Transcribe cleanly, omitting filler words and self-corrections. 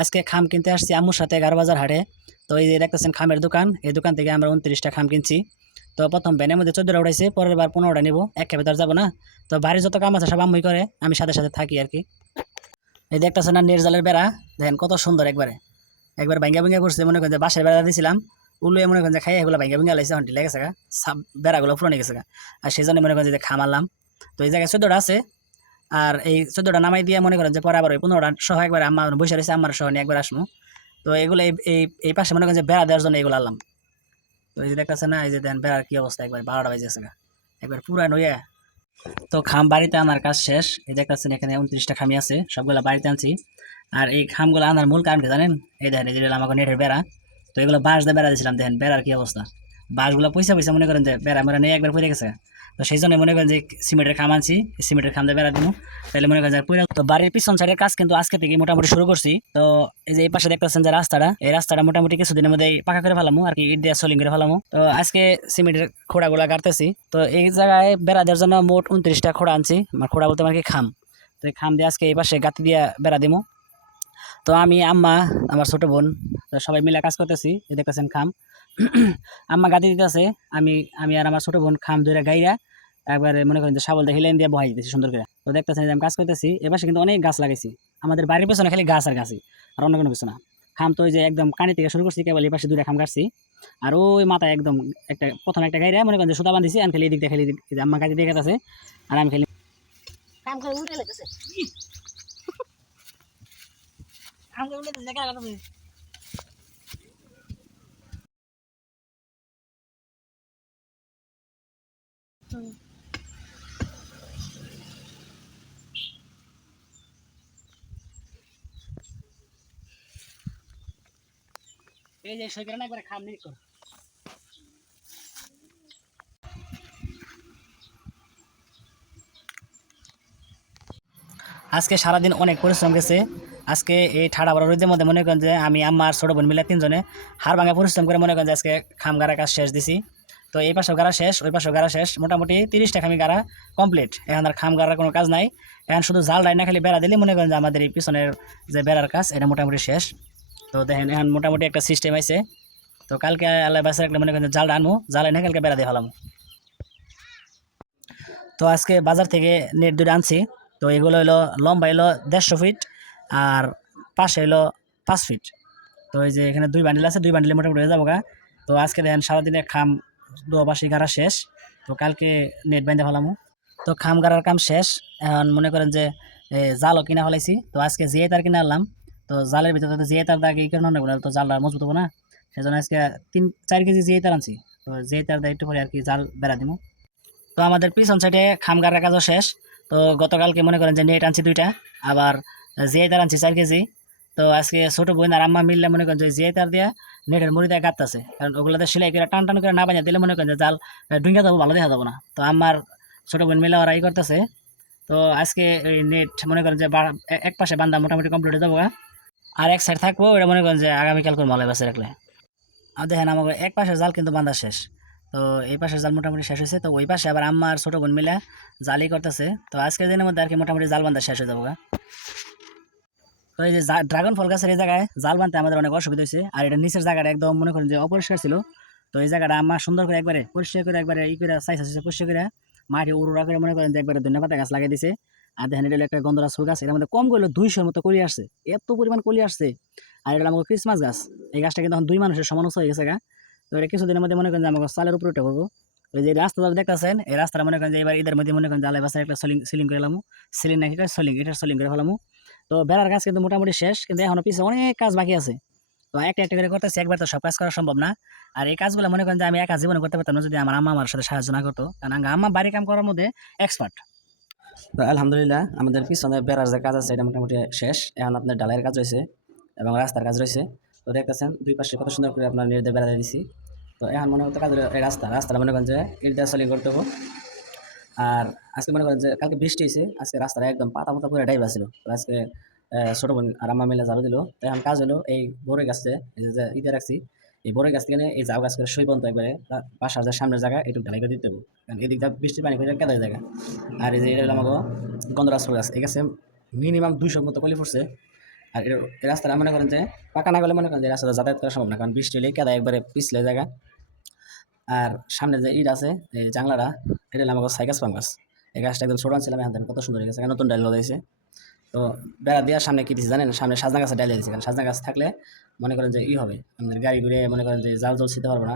আজকে খাম কিনতে আসছি আম্মুর সাথে 11 বাজার হাটে। তো এই যে দেখতেছেন খামের দোকান, এই দোকান থেকে আমরা 29টা খাম কিনছি। তো প্রথম ব্যানের মধ্যে 14টা উঠাইছে, পরের বার 15টা নিবো, এক খেপে তো আর যাবো না। তো বাড়ির যত কাম আছে সব আম্মুই করে, আমি সাথে সাথে থাকি আর কি। এই দেখতেছেন না নির্জালের বেড়া, দেখেন কত সুন্দর একবারে, একবার ভাঙ্গা ভাঙ্গা করছে, মনে করেন যে বাঁশের বেড়া দিয়েছিলাম, উলুয়ে মনে করেন যে খাই এগুলো ভাঙ্গা ভাঙ্গা লাইছে, হন্টি লেগেছে গা, সব বেড়াগুলো পুরনো গেছে গা। আর সেই জন্য মনে করেন যে খামারলাম। তো এই জায়গায় 14টা আছে, আর এই 14টা নামাই দিয়ে মনে করেন যে পরে আবার ওই 15টা সহ একবার আম্মা বসে রয়েছে, আমার সহ নিয়ে একবার আসবো। তো এগুলো এই পাশে মনে করেন যে বেড়া দেওয়ার জন্য এগুলো আনলাম। তো এই যে দেখতেছে না, এই যে দেন বেড়ার কি অবস্থা, একবার 12টা বাজে গেছে গা, একবার পুরা নইয়া। তো খাম বাড়িতে আনার কাজ শেষ, এই দেখতেছেন এখানে 29টা খামি আছে, সবগুলা বাড়িতে আনছি। আর এই খামগুলো আনার মূল কারণ কি জানেন? এই দেখেন, এই যে আমাকে নেটের বেড়া, তো এগুলো বাঁশ দিয়ে বেড়া দিয়েছিলাম, দেখেন বেড়ার কি অবস্থা, বাঁশগুলো পয়সা পয়সা মনে করেন যে বেড়া মেরা নিয়ে একবার পড়ে গেছে। তো সেই জন্য মনে করেন যে সিমেন্টের খাম আনছি, সিমেন্টের খাম দিয়ে বেড়া দিব, তাহলে মনে করেন যে পুরো। তো বাড়ির পিছন সাইডের কাজ কিন্তু আজকে থেকে মোটামুটি শুরু করছি। তো এই যে এই পাশে দেখতেছেন যে রাস্তাটা, এই রাস্তাটা মোটামুটি কিছুদিনের মধ্যে পাকা করে ফেলামো আর কি, ইট দিয়ে সোলিং করে ফেলামো। তো আজকে সিমেন্টের খোড়াগুলা কাটতেছি। তো এই জায়গায় বেড়া দেওয়ার জন্য মোট 29টা খোড়া আনছি, মানে খোড়া বলতে মানে কি খাম। তো এই খাম দিয়ে আজকে এই পাশে গাঁথি দিয়ে বেড়া দিব। তো আমি, আম্মা, আমার ছোট বোন, তো সবাই মিলে কাজ করতেছি, এই দেখতেছেন খাম। আম্মা গাদি দিতেছে, আমি আমি আর আমার ছোট বোন খাম ধরে গাইরা একবারে মনে করেন যে শাবল দিয়ে হিলেন দিয়ে বহাই দিতেছি সুন্দর করে। তো দেখতেছেন যে আমি কাজ করতেছি, এবার কিন্তু অনেক গাছ লাগাইছি, আমাদের বাড়ির পেছনে খালি গাছ আর গাছই, আর অন্য কোনো কিছু না। খাম তো ওই যে একদম কানি থেকে শুরু করছি, কেবল এই পাশে 2টা খাম কাটছি। আর ওই মাথায় একদম একটা প্রথম একটা গাইরা মনে করেন যে সুতা বান্ধিছি, আমি খালি এদিক দিয়ে খালি আম্মা গাদি দিয়ে গেছে, আর আমি খালি কাম করে উল্টে লাগতেছে, কাম করে উল্টে লাগতেছে। এই যে সই করে না একবারে খাম নিয়ে কর। আজকে সারাদিন অনেক পরিশ্রম গেছে। আজকে এই ঠাড়া বড় রোদের মধ্যে মনে করেন যে আমি, আম্মা আর ছোট বোন মিলে 3 জনে হাড় ভাঙা পরিশ্রম করে মনে করেন যে আজকে খাম গাড়া কাজ শেষ দিছি। তো এই পাশেও গাড়া শেষ, ওই পাশেও গাড়া শেষ, মোটামুটি 30টা খামি গাড়া কমপ্লিট। এখন আর খাম গাড়ার কোনো কাজ নাই, এখন শুধু জাল ডাই না খালি বেড়া দিলে মনে করেন যে আমাদের এই পিছনের যে বেড়ার কাজ এটা মোটামুটি শেষ। তো দেখেন এখন মোটামুটি একটা সিস্টেম আছে। তো কালকে আল্লাহ বাসা রাখলে মনে করেন যে জাল আনবো, জাল এনে কালকে বেড়া দিয়ে ফেলাম। তো আজকে বাজার থেকে নেট 2টা আনছি। তো এগুলো হলো লম্বা হলো 150 ফিট, আর পাশে হলো 5 ফিট। তো এই যে এখানে 2 বান্ডিল আছে, 2 বান্ডিলে মোটামুটি হয়ে যাবো গা। তো আজকে দেখেন সারাদিনে খাম দোবাসি গাড়া শেষ, তো কালকে নেট বাইন্ধে ফেলামো। তো খাম গাড়ার কাম শেষ, এখন মনে করেন যে জালও কিনা ফেলাইছি। তো আজকে জিয়ে তার কিনে আনলাম। তো জালের ভিতরে তো জিয়ে তার দাগে এই কারণে না, তো জালটা মজবুত হবো না, সেজন্য আজকে 3-4 কেজি জিয়ে তার আনছি। তো জিয়ে তার দিয়ে একটু পরে আর কি জাল বেড়া দিব। তো আমাদের পিছন সাইডে খাম গাড়ার কাজও শেষ। তো গতকালকে মনে করেন যে নেট আনছি 2টা, আবার জিআই তার আনছি 4 কেজি। তো আজকে ছোট বোন আর আম্মা মিললে মনে করেন যে জিআই তার দিয়ে নেটের মুড়ি দিয়ে গাঁথতেছে, কারণ ওগুলোতে সেলাই করে টান টান করে না বানিয়ে দিলে মনে করেন যে জাল ডুঙ্গা যাবো, ভালো দেখা যাবো না। তো আমার ছোট বোন মিলে ওরা করতেছে। তো আজকে এই নেট মনে করেন যে এক পাশে বান্ধা মোটামুটি কমপ্লিট হয়ে যাবো, আর এক সাইড থাকবো, ওটা মনে করেন যে আগামীকাল করে ভালো বাসে রাখলে। আর দেখেন আমাকে এক পাশের জাল কিন্তু বাঁধা শেষ। তো এই পাশের জাল মোটামুটি শেষ হয়েছে, তো ওই পাশে আবার আম্মা আর ছোট বোন মিলে জালই করতেছে। তো আজকের দিনের মধ্যে আর কি মোটামুটি জাল বান্ধা শেষ হয়ে যাবো গা। তো এই যে ড্রাগন ফল গাছের এই জায়গায় জাল বানতে আমাদের অনেক অসুবিধা হয়েছে, আর এটা নিচের জায়গাটা একদম মনে করেন যে অপরিষ্কার ছিল। তো এই জায়গাটা আম্মা সুন্দর করে একবারে পরিষ্কার করে একবারে ই করে সাইজ পরিষ্কার করে মাটি উড়া করে মনে করেন যে একবারে ধন্যবাদ গাছ লাগিয়ে দিছে। আর দেখেন এটা একটা গন্ধরাজ ফুল গাছ, এর মধ্যে কম করলে 200-র মতো কলি আসছে, এত পরিমাণ কলি আসছে। আর এটা আমাকে ক্রিসমাস গাছ, এই গাছটা কিন্তু এখন 2 মানুষের সমান হয়ে গেছে গা। তো এটা কিছুদিনের মধ্যে মনে করেন যে আমাকে চালের উপরে উঠে পড়বো। ওই যে রাস্তাটা দেখতেছেন, এই রাস্তাটা মনে করেন যে এবার ঈদের মধ্যে মনে করেন যে আলাই বাসায় একটা সিলিং সিলিং করে এলাম, সিলিং নাকি সলিং, এটা সলিং করে ফেলাম। তো বেড়ার কাজ কিন্তু মোটামুটি শেষ, কিন্তু এখনো পিছনে অনেক কাজ বাকি আছে। তো একটা একটা করে করতেছি, একবার তো সব কাজ করা সম্ভব না। আর এই কাজগুলো মনে করেন যে আমি একা জীবনে করতে পারতাম না যদি আমার আম্মা আমার সাথে সাহায্য না করতো, কারণ আম্মা বাড়ি কাম করার মধ্যে এক্সপার্ট। তো আলহামদুলিল্লাহ আমাদের পিছনে বেড়ার যে কাজ আছে এটা মোটামুটি শেষ, এখন আপনার ডালাইয়ের কাজ রয়েছে এবং রাস্তার কাজ রয়েছে। তো দেখতেছেন দুই পাশে কত সুন্দর করে আপনার নির্দেশ বেড়া দিয়ে দিছি। তো এখন মনে হতো কাজ হলো এই রাস্তাটা মনে করেন যে এটা সলিং করতে হবে। আর আজকে মনে করেন যে কালকে বৃষ্টি হয়েছে, আজকে রাস্তাটা একদম পাতা মতো পুরো ডাইবা ছিল। তো আজকে ছোট বোন আর আম্মা মিলে ঝাড়ু দিল। তো এখন কাজ হলো এই বড়ই গাছে, এই যে ইতে রাখছি, এই বড়ই গাছ থেকে এই জাউ গাছ করে সই পর্যন্ত একবারে বাসার যে সামনের জায়গা একটু ঢালাই করে দিতে হবে, কারণ এদিকটা বৃষ্টির পানি করে কেদার জায়গা। আর এই যে এটা হলো আমাকে গন্ধরাজ ফুল গাছ, এই গাছে মিনিমাম 200-র মতো কলি পড়ছে। আর এই রাস্তাটা মনে করেন যে পাকা না গেলে মনে করেন যে এই রাস্তাটা যাতায়াত করা সম্ভব না, কারণ বৃষ্টি হলে কাদা একবারে পিছলে জায়গা। আর সামনে যে ইট আছে এই জাংলাটা, এটা হলো আমাকে সাইকাস পাঙ্গাস। এই গাছটা একদম ছোট ছিলাম, এখন দেখেন কত সুন্দর হয়ে গেছে, নতুন ডাল দিয়েছে। তো বেড়া দেওয়ার সামনে কি দিচ্ছে জানেন, সামনে সাজনা গাছের ডাল দিয়েছে, কারণ সাজনা গাছ থাকলে মনে করেন যে হবে, আমাদের গাড়ি ঘুরে মনে করেন যে জাল জল ছিতে পারবো না।